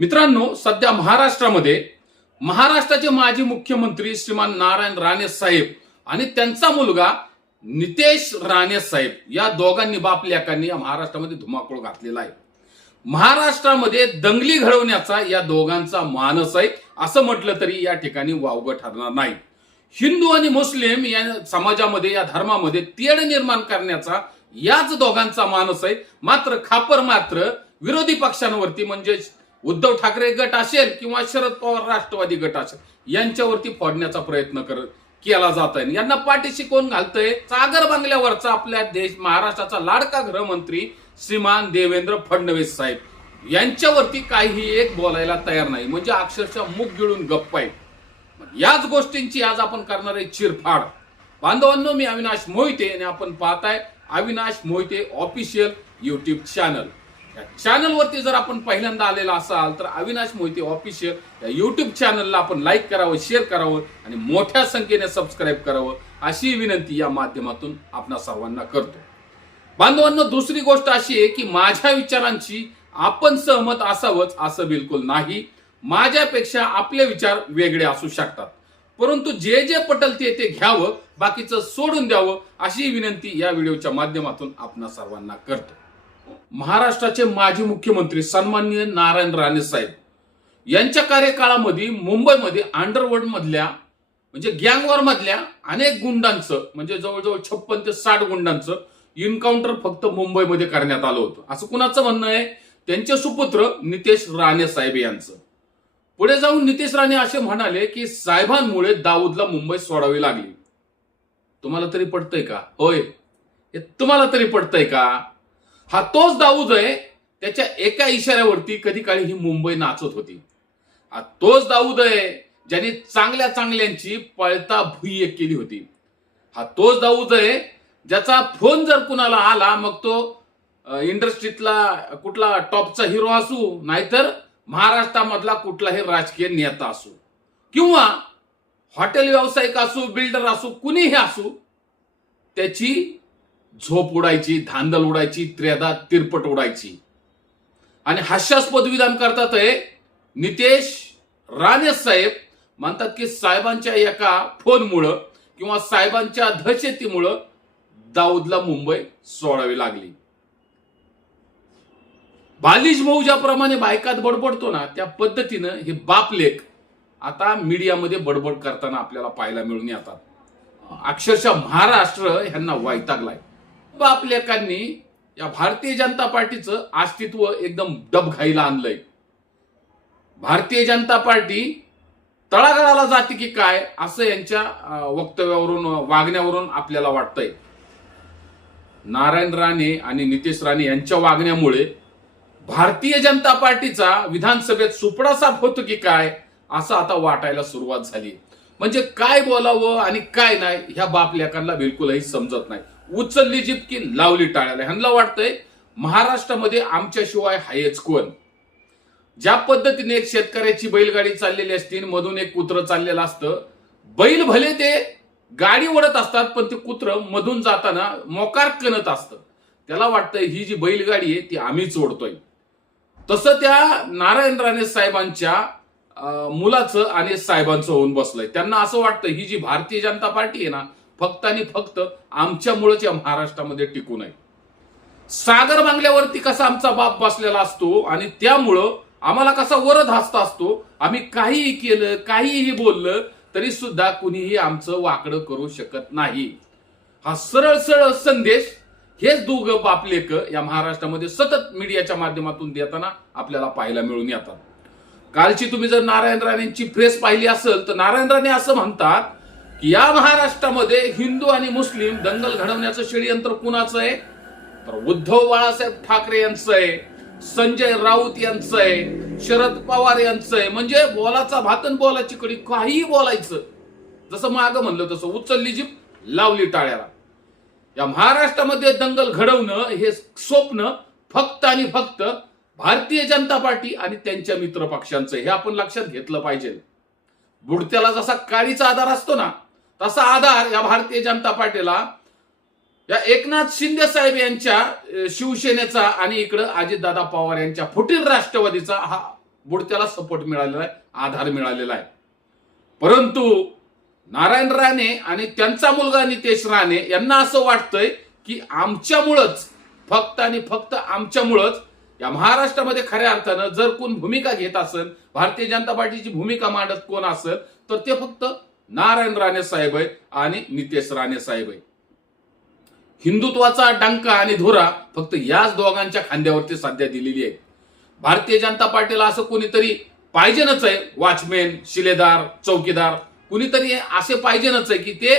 मित्रांनो सध्या महाराष्ट्रामध्ये महाराष्ट्राचे माजी मुख्यमंत्री श्रीमान नारायण राणे साहेब आणि त्यांचा मुलगा नितेश राणे साहेब या दोघांनी बापल्याकांनी या महाराष्ट्रामध्ये धुमाकूळ घातलेला आहे. महाराष्ट्रामध्ये दंगली घडवण्याचा या दोघांचा मानस आहे. असं म्हटलं तरी या ठिकाणी वावगं ठरणार नाही. हिंदू आणि मुस्लिम या समाजामध्ये या धर्मामध्ये तेढ निर्माण करण्याचा याच दोघांचा मानस आहे. मात्र खापर मात्र विरोधी पक्षांवरती म्हणजे उद्धव ठाकरे गट असेल किंवा शरद पवार राष्ट्रवादी गट असेल यांच्यावरती फोडण्याचा प्रयत्न करत केला जात आहे यांना पाठीशी कोण घालतंय? सागर बंगल्यावरचा आपल्या देश महाराष्ट्राचा लाडका गृहमंत्री श्रीमान देवेंद्र फडणवीस साहेब. यांच्यावरती काही एक बोलायला तयार नाही. म्हणजे अक्षरशः मुख गिळून गप्प आहे याच गोष्टींची आज आपण करणार आहे चिरफाड. बांधवांनो मी अविनाश मोहिते आणि आपण पाहताय Avinash Mohite official YouTube channel या चॅनलवरती जर आपण पहिल्यांदा आलेला असाल तर अविनाश मोहिते ऑफिशियल या युट्यूब चॅनलला आपण लाईक करावं शेअर करावं आणि मोठ्या संख्येने सबस्क्राईब करावं अशी विनंती या माध्यमातून आपणा सर्वांना करतो. बांधवांना दुसरी गोष्ट अशी आहे की माझ्या विचारांची आपण सहमत असावंच असं बिलकुल नाही. माझ्यापेक्षा आपले विचार वेगळे असू शकतात. परंतु जे जे पटल ते ते घ्यावं बाकीचं सोडून द्यावं अशी विनंती या व्हिडिओच्या माध्यमातून आपण सर्वांना करतो. महाराष्ट्राचे माजी मुख्यमंत्री सन्मान्य नारायण राणे साहेब यांच्या कार्यकाळामध्ये मुंबईमध्ये अंडरवर्ल्ड मधल्या म्हणजे गँगवॉर मधल्या अनेक गुंडांचं म्हणजे जवळजवळ छप्पन ते साठ गुंडांचं इन्काउंटर फक्त मुंबईमध्ये करण्यात आलं होतं. असं कुणाचं म्हणणं आहे? त्यांचे सुपुत्र नितेश राणे साहेब यांचं. पुढे जाऊन नितेश राणे असे म्हणाले की साहेबांमुळे दाऊदला मुंबई सोडावी लागली. तुम्हाला तरी पडतंय का? होय. हे तुम्हाला तरी पडतंय का? हा तोच दाऊद आहे त्याच्या एका इशाऱ्यावरती कधी काळी ही मुंबई नाचत होती. हा तोच दाऊद आहे ज्याने चांगल्या चांगल्यांची पळता भुई केली होती. हा तोच दाऊद आहे ज्याचा फोन जर कुणाला आला मग तो इंडस्ट्रीतला कुठला टॉपचा हिरो असू नाहीतर महाराष्ट्रामधला कुठलाही राजकीय नेता असू किंवा हॉटेल व्यावसायिक असू बिल्डर असू कुणीही असू त्याची झोप उडायची धांदल उडायची त्रेदा तिरपट उडायची. आणि हास्यास्पद विधान करतात हे नितेश राणे साहेब. म्हणतात की साहेबांच्या एका फोनमुळं किंवा साहेबांच्या दहशतीमुळं दाऊदला मुंबई सोडावी लागली. बालिश भाऊ ज्याप्रमाणे बायकात बडबडतो ना त्या पद्धतीनं हे बापलेख आता मीडियामध्ये बडबड करताना आपल्याला पाहायला मिळून येतात. अक्षरशः महाराष्ट्र ह्यांना वैतागलाय. बापलेखांनी या भारतीय जनता पार्टीचं अस्तित्व एकदम डबघाईला आणलंय. भारतीय जनता पार्टी तळागाळाला जाते की काय असं यांच्या वक्तव्यावरून वागण्यावरून आपल्याला वाटतंय. नारायण राणे आणि नितेश राणे यांच्या वागण्यामुळे भारतीय जनता पार्टीचा विधानसभेत सुपडा साफ होतो की काय असं आता वाटायला सुरुवात झाली. म्हणजे काय बोलावं आणि काय नाही ह्या बाप लेकांना बिलकुलही समजत नाही. उचलली जितकी लावली टाळ्याला. ह्यांना वाटतंय महाराष्ट्रामध्ये आमच्याशिवाय हायच कोण? ज्या पद्धतीने एक शेतकऱ्याची बैलगाडी चाललेली असते मधून एक कुत्र चाललेलं असतं बैल भले ते गाडी ओढत असतात पण ते कुत्र मधून जाताना मोकार कणत असतं. त्याला वाटतंय ही जी बैलगाडी आहे ती आम्हीच ओढतोय तसं त्या नारायण राणे साहेबांच्या अं, मुलाचं आणि साहेबांचं होऊन बसलंय. त्यांना असं वाटतं ही जी भारतीय जनता पार्टी आहे ना फक्त आणि फक्त आमच्यामुळेच या महाराष्ट्रामध्ये टिकू नये सागर बांगल्यावरती कसा आमचा बाप बसलेला असतो आणि त्यामुळं आम्हाला कसा वरद हसता असतो आम्ही काहीही केलं काहीही बोललं तरी सुद्धा कुणीही आमचं वाकडं करू शकत नाही. हा सरळ सरळ संदेश हेच दोघं बापलेक या महाराष्ट्रामध्ये सतत मीडियाच्या माध्यमातून देताना आपल्याला पाहायला मिळून येतात. कालची तुम्ही जर नारायण राणेंची प्रेस पाहिली असेल तर नारायण राणे असं म्हणतात या महाराष्ट्रामध्ये हिंदू आणि मुस्लिम दंगल घडवण्याचं षडयंत्र कुणाचं आहे? तर उद्धव बाळासाहेब ठाकरे यांचं आहे संजय राऊत यांचं आहे शरद पवार यांचं आहे. म्हणजे बोलाचा भातन बोलाची कडी काहीही बोलायचं. जसं माग म्हणलं तसं उचलली जीप लावली टाळ्याला. या महाराष्ट्रामध्ये दंगल घडवणं हे स्वप्न फक्त आणि फक्त भारतीय जनता पार्टी आणि त्यांच्या मित्र पक्षांचं हे आपण लक्षात घेतलं पाहिजे. बुडत्याला जसा काळीचा आधार असतो ना तसा आधार या भारतीय जनता पार्टीला. या एकनाथ शिंदे साहेब यांच्या शिवसेनेचा आणि इकडं अजितदादा पवार यांच्या फुटीर राष्ट्रवादीचा हा बुडत्याला सपोर्ट मिळालेला आहे आधार मिळालेला आहे. परंतु नारायण राणे आणि त्यांचा मुलगा नितेश राणे यांना असं वाटतंय की आमच्यामुळंच फक्त आणि फक्त आमच्यामुळंच या महाराष्ट्रामध्ये खऱ्या अर्थानं जर कोण भूमिका घेत असेल भारतीय जनता पार्टीची भूमिका मांडत कोण असेल तर ते फक्त नारायण राणे साहेब आहे आणि नितेश राणे साहेब आहे हिंदुत्वाचा डंका आणि धुरा फक्त याच दोघांच्या खांद्यावरती सध्या दिलेली आहे भारतीय जनता पार्टीला असं कोणीतरी पाहिजेनच आहे वॉचमॅन शिलेदार चौकीदार कुणीतरी असे पाहिजेनच आहे की ते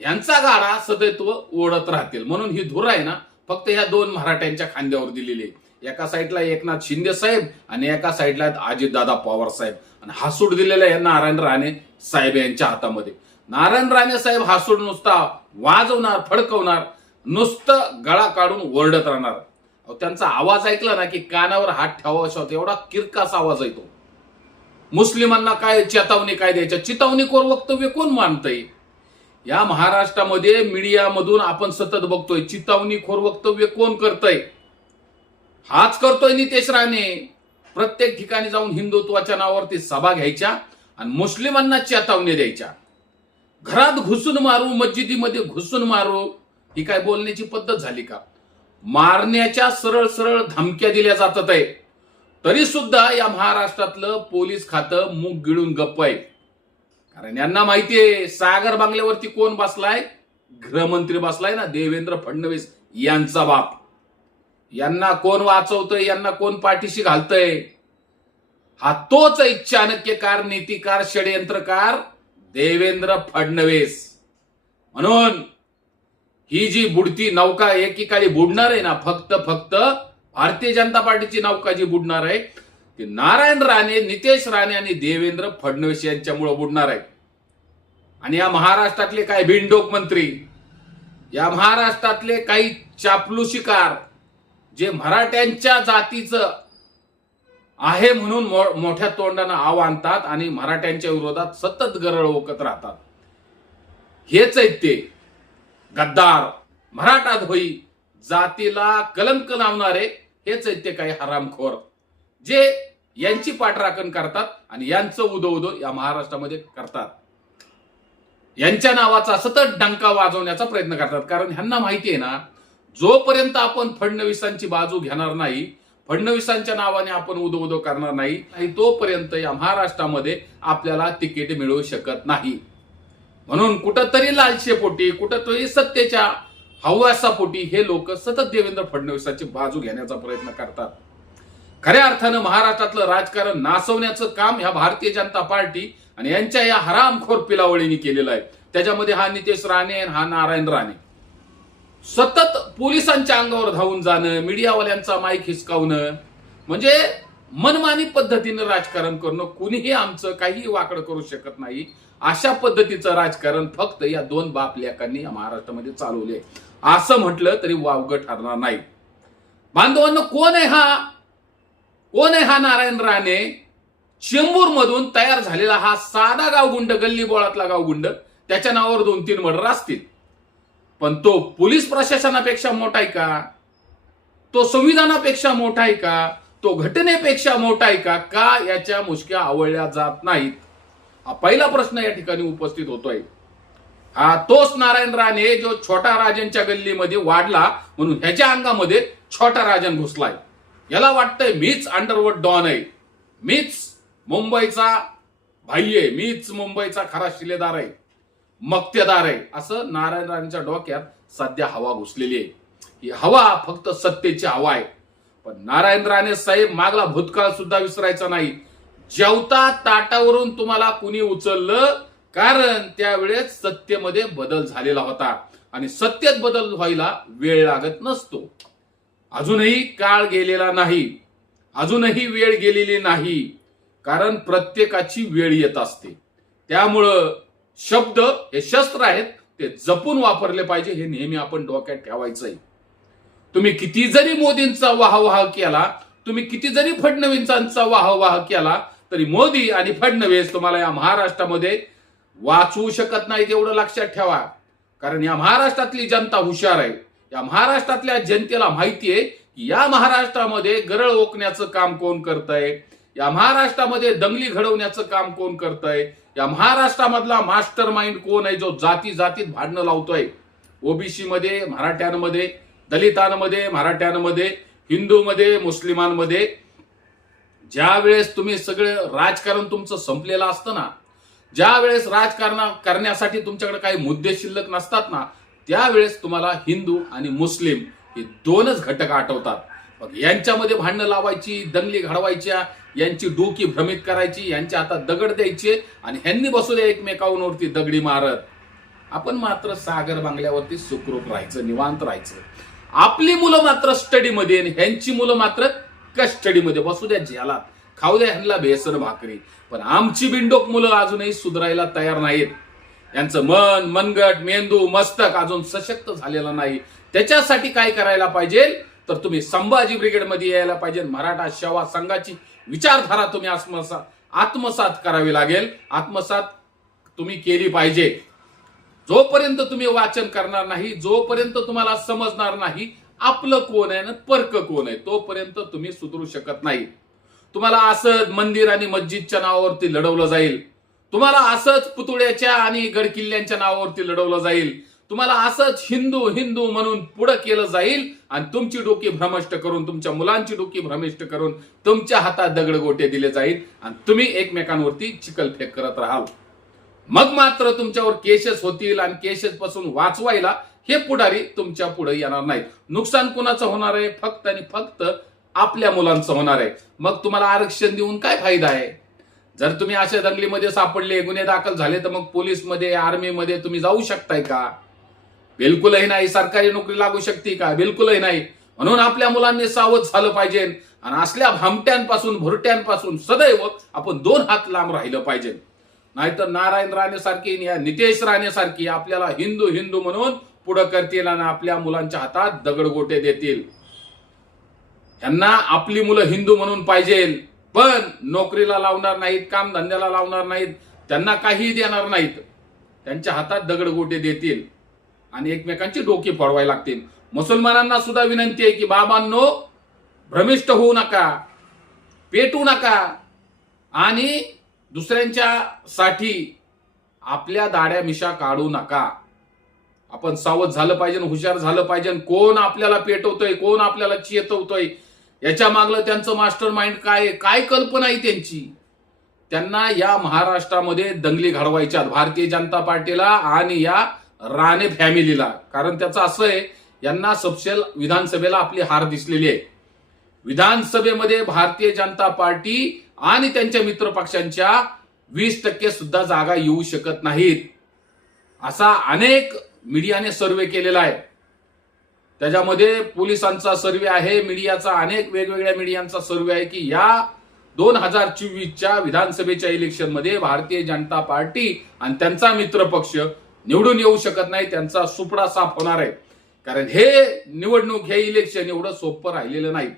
यांचा गाडा सदैत्व ओढत राहतील. म्हणून ही धुरा आहे ना फक्त ह्या दोन मराठ्यांच्या खांद्यावर दिलेली आहे. एका साईडला एकनाथ शिंदे साहेब आणि एका साईडला आहेत अजितदादा पवार साहेब. आणि हासूड दिलेला आहे नारायण राणे साहेब यांच्या हातामध्ये. नारायण राणे साहेब हासूड नुसता वाजवणार फडकवणार नुसतं गळा काढून ओरडत राहणार. त्यांचा आवाज ऐकला ना की कानावर हात ठेवावासा होता. एवढा किरकास आवाज येतो. मुस्लिमांना काय चेतावणी काय द्यायच्या चितावणीकोर वक्तव्य कोण मानतंय? या महाराष्ट्रामध्ये मीडियामधून आपण सतत बघतोय चितावणीखोर वक्तव्य कोण करतय? हाच करतोय नितेश राणे. प्रत्येक ठिकाणी जाऊन हिंदुत्वाच्या नावावरती सभा घ्यायच्या आणि मुस्लिमांना चेतावणी द्यायच्या. घरात घुसून मारू मस्जिदीमध्ये घुसून मारू ही काय बोलण्याची पद्धत झाली का? मारण्याच्या सरळ सरळ धमक्या दिल्या जातात आहे. तरी सुद्धा या महाराष्ट्रातलं पोलीस खातं मूग गिळून गप्प आहे. कारण यांना माहितीये सागर बांगल्यावरती कोण बसलाय? गृहमंत्री बसलाय ना देवेंद्र फडणवीस यांचा बाप. यांना कोण वाचवतोय यांना कोण पाठीशी घालतय? हा तोच आहे चाणक्यकार नीतिकार षडयंत्रकार देवेंद्र फडणवीस. म्हणून ही जी बुडती नौका एकेकाळी बुडणार आहे ना फक्त फक्त भारतीय जनता पार्टीची नौका जी बुडणार आहे ती नारायण राणे नितेश राणे आणि देवेंद्र फडणवीस यांच्यामुळे बुडणार आहे. आणि या महाराष्ट्रातले काही भिंडोक मंत्री या महाराष्ट्रातले काही चापलुशीकार जे मराठ्यांच्या जातीचं आहे म्हणून मो- मोठ्या तोंडानं आव आणतात आणि मराठ्यांच्या विरोधात सतत गरळ ओकत राहतात. हेच आहेत ते. गद्दार मराठा धोई जातीला कलंक लावणारे हेच आहेत ते काही हरामखोर. जे यांची पाठराखण करतात आणि यांचं उदो उदो या महाराष्ट्रामध्ये करतात. यांच्या नावाचा सतत डंका वाजवण्याचा प्रयत्न करतात. कारण ह्यांना माहिती आहे ना जोपर्यंत आपण फडणवीसांची बाजू घेणार नाही फडणवीसांच्या नावाने आपण उदो उदो करणार नाही आणि तोपर्यंत या महाराष्ट्रामध्ये आपल्याला तिकीट मिळू शकत नाही. म्हणून कुठंतरी लालशेपोटी कुठंतरी सत्तेच्या हव्यासापोटी हे लोक सतत देवेंद्र फडणवीसांची बाजू घेण्याचा प्रयत्न करतात. खऱ्या अर्थानं महाराष्ट्रातलं राजकारण नासवण्याचं काम ह्या भारतीय जनता पार्टी आणि यांच्या या हरामखोर पिलावळीने केलेलं आहे. त्याच्यामध्ये हा नितेश राणे आणि हा नारायण राणे. सतत पोलिसांच्या अंगावर धावून जाणं मीडियावाल्यांचा माईक हिसकावणं म्हणजे मनमानी पद्धतीनं राजकारण करणं कुणीही आमचं काहीही वाकड करू शकत नाही. अशा पद्धतीचं राजकारण फक्त या दोन बाप लेखांनी या महाराष्ट्रामध्ये चालवले असं म्हटलं तरी वावगं ठरणार नाही. बांधवांना कोण आहे हा? कोण आहे हा नारायण राणे? चेंबूर मधून तयार झालेला हा साधा गावगुंड गल्ली बोळातला गावगुंड त्याच्या नावावर दोन तीन मर्डर असतील. पण तो पोलीस प्रशासनापेक्षा मोठा आहे का? तो संविधानापेक्षा मोठा आहे का? तो घटनेपेक्षा मोठा आहे का? का याच्या मुश्क्या आवळल्या जात नाहीत? हा पहिला प्रश्न या ठिकाणी उपस्थित होतोय. हा तोच नारायण राणे जो छोटा राजांच्या गल्लीमध्ये वाढला म्हणून ह्याच्या अंगामध्ये छोटा राजन घुसलाय. याला वाटतंय मीच अंडरवर्ड डॉन आहे. मीच मुंबईचा भाई आहे. मीच मुंबईचा खरा शिलेदार आहे. मक्तेदार आहे. असं नारायण डोक्यात सध्या हवा घुसलेली आहे. ही हवा फक्त सत्तेची हवा आहे. पण नारायण राणे साहेब मागला भूतकाळ सुद्धा विसरायचा नाही. जेवता ताटावरून तुम्हाला कुणी उचललं? कारण त्यावेळेस सत्तेमध्ये बदल झालेला होता. आणि सत्तेत बदल व्हायला वेळ लागत नसतो. अजूनही काळ गेलेला नाही. अजूनही वेळ गेलेली नाही. कारण प्रत्येकाची वेळ येत असते. त्यामुळं शब्द हे शस्त्र आहेत ते जपून वापरले पाहिजे हे नेहमी आपण डोक्यात ठेवायचंय. तुम्ही किती जरी मोदींचा वाहवाह केला तुम्ही किती जरी फडणवीसांचा वाहवाह केला तरी मोदी आणि फडणवीस तुम्हाला या महाराष्ट्रामध्ये वाचवू शकत नाही तेवढं लक्षात ठेवा. कारण या महाराष्ट्रातली जनता हुशार आहे. या महाराष्ट्रातल्या जनतेला माहिती आहे की या महाराष्ट्रामध्ये गरळ ओकण्याचं काम कोण करतंय? या महाराष्ट्रामध्ये दंगली घडवण्याचं काम कोण करतंय? या महाराष्ट्रामधला मास्टर माइंड कोण आहे जो जाती जातीत भांडणं लावतोय? ओबीसी मध्ये मराठ्यांमध्ये दलितांमध्ये मराठ्यांमध्ये हिंदूमध्ये मुस्लिमांमध्ये. ज्या वेळेस तुम्ही सगळं राजकारण तुमचं संपलेलं असतं ना ज्या वेळेस राजकारण करण्यासाठी तुमच्याकडे काही मुद्दे शिल्लक नसतात ना त्यावेळेस तुम्हाला हिंदू आणि मुस्लिम हे दोनच घटक आठवतात. मग यांच्यामध्ये भांडणं लावायची दंगली घडवायच्या यांची डोकी भ्रमित करायची यांच्या आता दगड द्यायचे आणि ह्यांनी बसू द्या एकमेकांवरती दगडी मारत. आपण मात्र सागर बांगल्यावरती सुखरूप राहायचं निवांत राहायचं. आपली मुलं मात्र स्टडीमध्ये आणि ह्यांची मुलं मात्र कस्टडीमध्ये. बसू द्या झ्याला खाऊ द्या ह्यांना बेसन भाकरी. पण आमची बिंडोक मुलं अजूनही सुधारायला तयार नाहीत. यांचं मन मनगट मेंदू मस्तक अजून सशक्त झालेलं नाही. त्याच्यासाठी काय करायला पाहिजे? तर तुम्ही संभाजी ब्रिगेडमध्ये यायला पाहिजे. मराठा सेवा संघाची विचारधारा तुम्ही आत्मसात आत्मसात करावी लागेल. आत्मसात तुम्ही केली पाहिजे. जोपर्यंत तुम्ही वाचन करणार नाही जोपर्यंत तुम्हाला समजणार नाही आपलं कोण आहे ना पर्क कोण आहे तोपर्यंत तुम्ही सुधरू शकत नाही. तुम्हाला असंच मंदिर आणि मस्जिदच्या नावावरती लढवलं जाईल. तुम्हाला असंच पुतळ्याच्या आणि गडकिल्ल्यांच्या नावावरती लढवलं जाईल. तुम्हाला असंच हिंदू हिंदू म्हणून पुढं केलं जाईल आणि तुमची डोकी भ्रमिष्ट करून तुमच्या मुलांची डोकी भ्रमिष्ट करून तुमच्या हातात दगड गोटे दिले जाईल आणि तुम्ही एकमेकांवरती चिकलफेक करत राहाल. मग मात्र तुमच्यावर केसेस होतील आणि केसेस पासून वाचवायला हे पुढारी तुमच्यापुढे येणार नाहीत. नुकसान कुणाचं होणार आहे? फक्त आणि फक्त आपल्या मुलांचं होणार आहे. मग तुम्हाला आरक्षण देऊन काय फायदा आहे? जर तुम्ही अशा दंगलीमध्ये सापडले गुन्हे दाखल झाले तर मग पोलीसमध्ये आर्मीमध्ये तुम्ही जाऊ शकताय का? बिलकुलही नाही सरकारी नोकरी लागू शकते का? बिलकुलही नाही. म्हणून आपल्या मुलांनी सावध झालं पाहिजे आणि असल्या भामट्यांपासून भुरट्यांपासून सदैव आपण दोन हात लांब राहिलं पाहिजे. नाहीतर नारायण राणे सारखी या नितेश राणे सारखी आपल्याला हिंदू हिंदू म्हणून पुढं करतील आणि आपल्या मुलांच्या हातात दगडगोटे देतील. यांना आपली मुलं हिंदू म्हणून पाहिजे पण नोकरीला लावणार नाहीत काम धंद्याला लावणार नाहीत त्यांना काहीही देणार नाहीत. त्यांच्या हातात दगडगोटे देतील. आणि एकमेकांची डोके पडवायला लागतील. मुसलमानांना सुद्धा विनंती आहे की बाबांनो भ्रमिष्ट होऊ नका पेटू नका. आणि दुसऱ्यांच्या साठी आपल्या दाड्या मिशा काढू नका. आपण सावध झालं पाहिजे हुशार झालं पाहिजे कोण आपल्याला पेटवतोय कोण आपल्याला चेतवतोय याच्या मागलं त्यांचं मास्टर माइंड काय आहे? काय कल्पना आहे त्यांची? त्यांना या महाराष्ट्रामध्ये दंगली घडवायच्या भारतीय जनता पार्टीला आणि या राणे फॅमिलीला. कारण त्याचं असं आहे यांना सपशेल विधानसभेला आपली हार दिसलेली आहे. विधानसभेमध्ये भारतीय जनता पार्टी आणि त्यांच्या मित्र पक्षांच्या वीस टक्के सुद्धा जागा येऊ शकत नाहीत. असा अनेक मीडियाने सर्वे केलेला आहे. त्याच्यामध्ये पोलिसांचा सर्वे आहे मीडियाचा अनेक वेगवेगळ्या मीडियांचा सर्वे आहे की या दोन हजार चोवीसच्या विधानसभेच्या इलेक्शनमध्ये भारतीय जनता पार्टी आणि त्यांचा मित्र पक्ष निवडून येऊ शकत नाही त्यांचा सुपडा साफ होणार आहे. कारण हे निवडणूक हे इलेक्शन एवढं सोपं राहिलेलं नाही.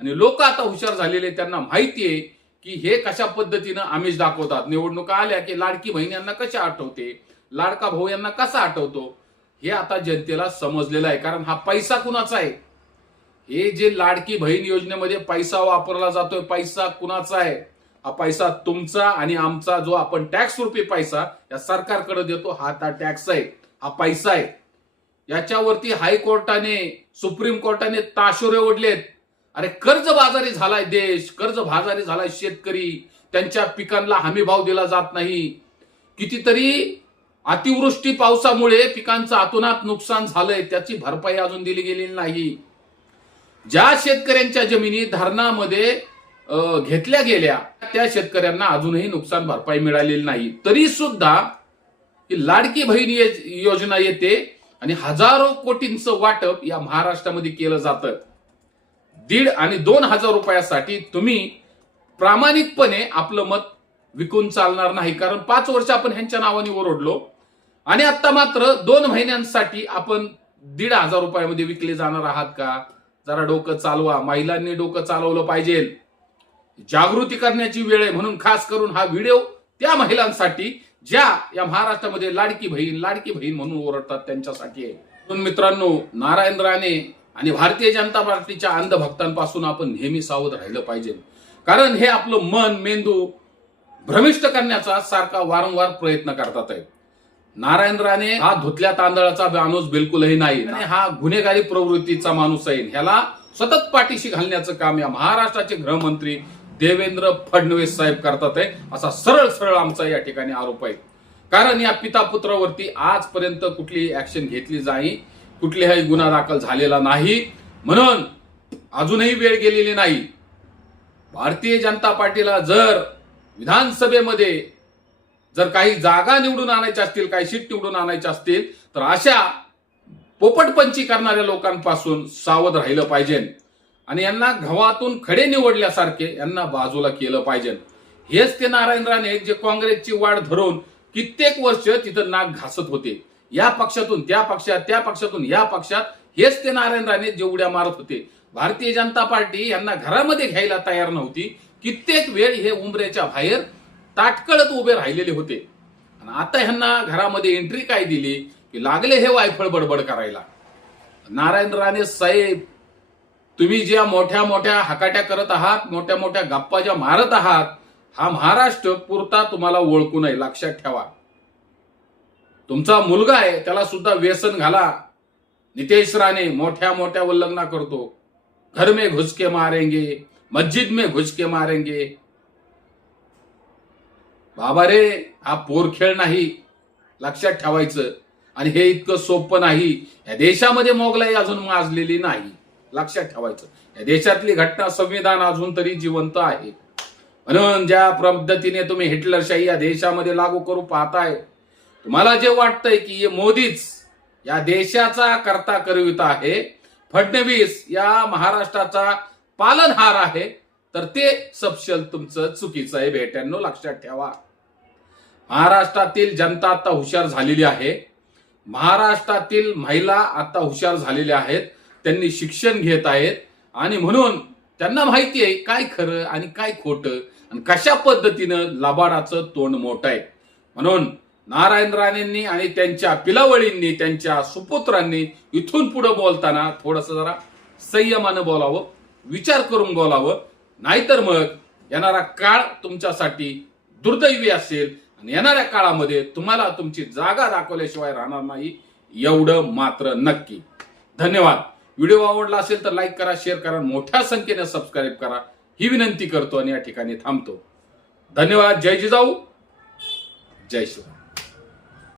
आणि लोक आता हुशार झालेले त्यांना माहिती आहे की हे कशा पद्धतीनं आमिष दाखवतात. निवडणुका आल्या की लाडकी बहीण यांना कशा आठवते? लाडका भाऊ यांना कसा आठवतो? हे आता जनतेला समजलेलं आहे कारण हा पैसा कुणाचा आहे? हे जे लाडकी बहीण योजनेमध्ये पैसा वापरला जातोय पैसा कुणाचा आहे? पैसा तुमचा आणि आमचा जो आपण टॅक्स रुपी पैसा या सरकारकडे देतो हा त्या टॅक्स आहे. हा पैसा आहे. याच्यावरती हायकोर्टाने सुप्रीम कोर्टाने ताशोरे ओढलेत. अरे कर्ज बाजारी झालाय देश कर्ज बाजारी झालाय शेतकरी. त्यांच्या पिकांना हमी भाव दिला जात नाही. कितीतरी अतिवृष्टी पावसामुळे पिकांचं अतोनात नुकसान झालंय त्याची भरपाई अजून दिली गेलेली नाही. ज्या शेतकऱ्यांच्या जमिनी धरणामध्ये घेतल्या गेल्या त्या शेतकऱ्यांना अजूनही नुकसान भरपाई मिळालेली नाही. तरी सुद्धा ही लाडकी बहीण योजना येते आणि हजारो कोटींचं वाटप या महाराष्ट्रामध्ये केलं जातं. दीड आणि दोन हजार रुपयासाठी तुम्ही प्रामाणिकपणे आपलं मत विकून चालणार नाही. कारण पाच वर्ष आपण ह्यांच्या नावाने ओरडलो आणि आता मात्र दोन महिन्यांसाठी आपण दीड हजार रुपयामध्ये विकले जाणार आहात का? जरा डोकं चालवा. महिलांनी डोकं चालवलं पाहिजे. जागृती करण्याची वेळ आहे म्हणून खास करून हा व्हिडिओ त्या महिलांसाठी ज्या या महाराष्ट्रामध्ये लाडकी बहीण लाडकी बहीण म्हणून ओरडतात त्यांच्यासाठी आहे. म्हणून मित्रांनो नारायण राणे आणि भारतीय जनता पार्टीच्या अंधभक्तांपासून आपण नेहमी सावध राहिलं पाहिजे. कारण हे आपलं मन मेंदू भ्रमिष्ट करण्याचा सारखा वारंवार प्रयत्न करतात आहे नारायण राणे हा धुतल्या तांदळाचा माणूस बिलकुलही नाही. आणि हा गुन्हेगारी प्रवृत्तीचा माणूस आहे. ह्याला सतत पाठीशी घालण्याचं काम या महाराष्ट्राचे गृहमंत्री देवेंद्र फडणवीस साहेब करतात आहे असा सरळ सरळ आमचा या ठिकाणी आरोप आहे. कारण या पिता पुत्रावरती आजपर्यंत कुठली ऍक्शन घेतली जाई कुठलीही गुन्हा दाखल झालेला नाही. म्हणून अजूनही वेळ गेलेली नाही. भारतीय जनता पार्टीला जर विधानसभेमध्ये जर काही जागा निवडून आणायच्या असतील काही सीट निवडून आणायच्या असतील तर अशा पोपटपंची करणाऱ्या लोकांपासून सावध राहिलं पाहिजे. आणि यांना घवातून खडे निवडल्यासारखे यांना बाजूला केलं पाहिजे. हेच ते नारायण राणे जे काँग्रेसची वाढ धरून कित्येक वर्ष तिथं नाक घासत होते. या पक्षातून त्या पक्षात त्या पक्षातून या पक्षात हेच ते नारायण राणे जेवढ्या मारत होते. भारतीय जनता पार्टी यांना घरामध्ये घ्यायला तयार नव्हती. कित्येक वेळ हे उंबऱ्याच्या बाहेर ताटकळत उभे राहिलेले होते. आणि आता ह्यांना घरामध्ये एंट्री काय दिली की लागले हे वायफळ बडबड करायला. नारायण राणे साहेब तुम्ही ज्या मोठ्या मोठ्या हकाट्या करत आहात मोठ्या मोठ्या गप्पा ज्या मारत आहात हा महाराष्ट्र पुरता तुम्हाला ओळखू नये लक्षात ठेवा. तुमचा मुलगा आहे त्याला सुद्धा व्यसन घाला. नितेश राणे मोठ्या मोठ्या उल्लंघना करतो. घर में घुस के मारेंगे मस्जिद में घुस के मारेंगे. बाबा रे हा पोर खेळ नाही लक्षात ठेवायचं. आणि हे इतकं सोपं नाही. या देशामध्ये मोगलाई अजून माजलेली नाही. लक्षात ठेवायचं. या देशातली घटना संविधान अजून तरी जिवंत आहे. म्हणून ज्या पद्धतीने तुम्ही हिटलरशाही या देशामध्ये लागू करू पाहताय तुम्हाला जे वाटतंय की हे मोदीच या देशाचा करता करवित आहे फडणवीस या महाराष्ट्राचा पालनहार आहे तर ते सपशल तुमचं चुकीचं आहे भेट्यांनो लक्षात ठेवा. महाराष्ट्रातील जनता आता हुशार झालेली आहे. महाराष्ट्रातील महिला आता हुशार झालेल्या आहेत. त्यांनी शिक्षण घेत आहेत. आणि म्हणून त्यांना माहिती आहे काय खरं आणि काय खोटं आणि कशा पद्धतीनं लबाडाचं तोंड मोठं आहे. म्हणून नारायण राणेंनी आणि त्यांच्या पिलावळींनी त्यांच्या सुपुत्रांनी इथून पुढे बोलताना थोडस जरा संयमानं बोलावं विचार करून बोलावं. नाहीतर मग येणारा काळ तुमच्यासाठी दुर्दैवी असेल आणि येणाऱ्या काळामध्ये तुम्हाला तुमची जागा दाखवल्याशिवाय राहणार नाही एवढं मात्र नक्की. धन्यवाद. व्हिडिओ आवडला असेल तर लाईक करा शेअर करा मोठ्या संख्येने सबस्क्राईब करा. ही विनंती करतो आणि या ठिकाणी थांबतो. धन्यवाद. जय जिजाऊ. जय शिवराय